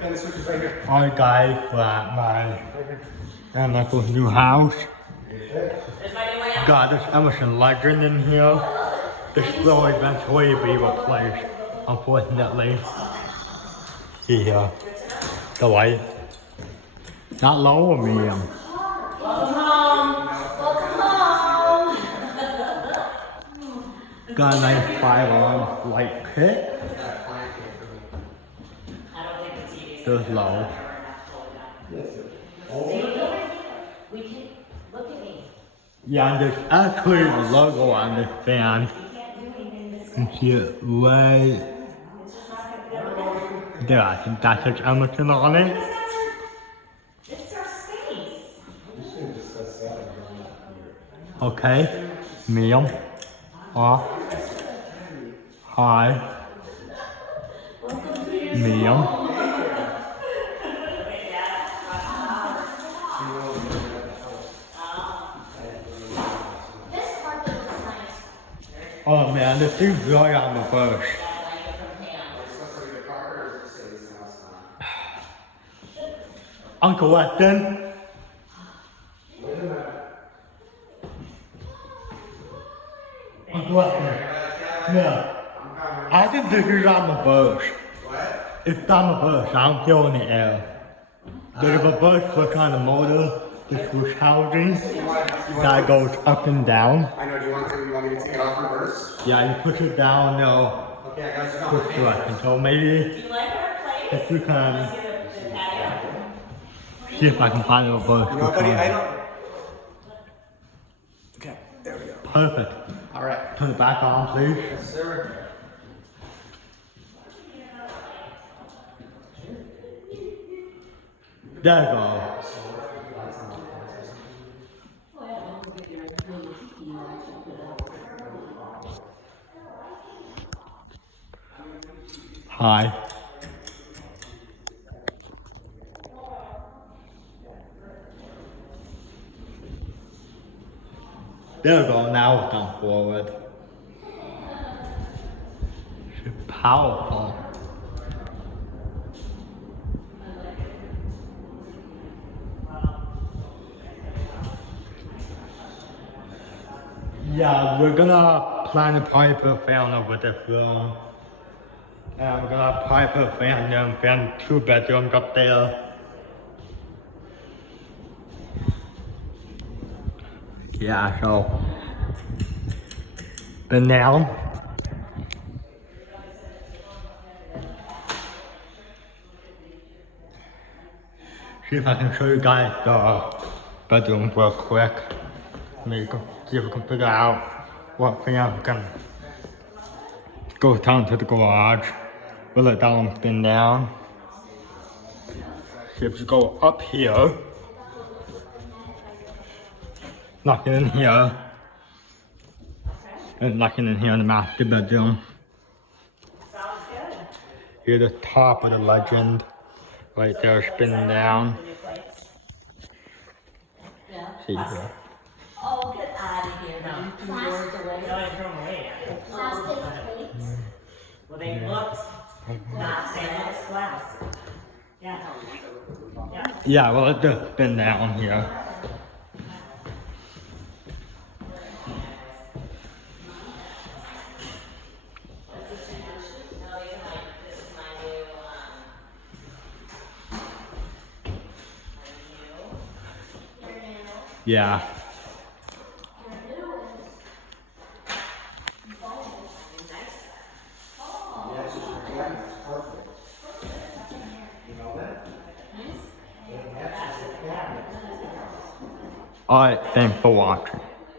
And the switch is right here. Alright guys, we're at my Aunt and Uncle's new house. Got this Emerson legend in here. This will eventually be replaced, unfortunately. See here, the light. Not low or medium. Welcome home. Welcome home. Got a nice 5-arm light kit. Goes low. We can look at me. Yeah, and there's actually a logo on this fan. You can see it right there. I think that says Emerson on it. It's our space. Okay, medium, off, high, medium. Oh man, this thing's really on the bush. Uncle Weston. Uncle Weston. Yeah. I think this is on the bush. What? It's on the bush. I don't feel any air. There's a bush with kind of motor. This was housing that goes up and down. I know, do you want me to take it off reverse? Yeah, you push it down, no. Okay, I got Push direction. So maybe if you can see if I can find a bush. You know, buddy, I don't... Okay, there we go. Perfect. Alright. Turn it back on, please. Yes, sir. There you go. Hi. There we go, now it's done forward. It's powerful. Yeah, we're gonna plan a pipe fan over this room. And we're gonna pipe a fan and fan 2 bedrooms up there. Yeah, so but now see if I can show you guys the bedrooms real quick. Maybe see if we can figure out what fan can go down to the garage. We'll let that one spin down. See if you go up here. Lock it in here. And lock it in here in the master bedroom. Here's the top of the legend. Right there spinning down. See here. Oh, get out of here now. Plastic away. Plastic plates. Well, they looked not stainless glass. Yeah. Yeah, well, let's just spin down here. Yeah. Alright, thanks for watching.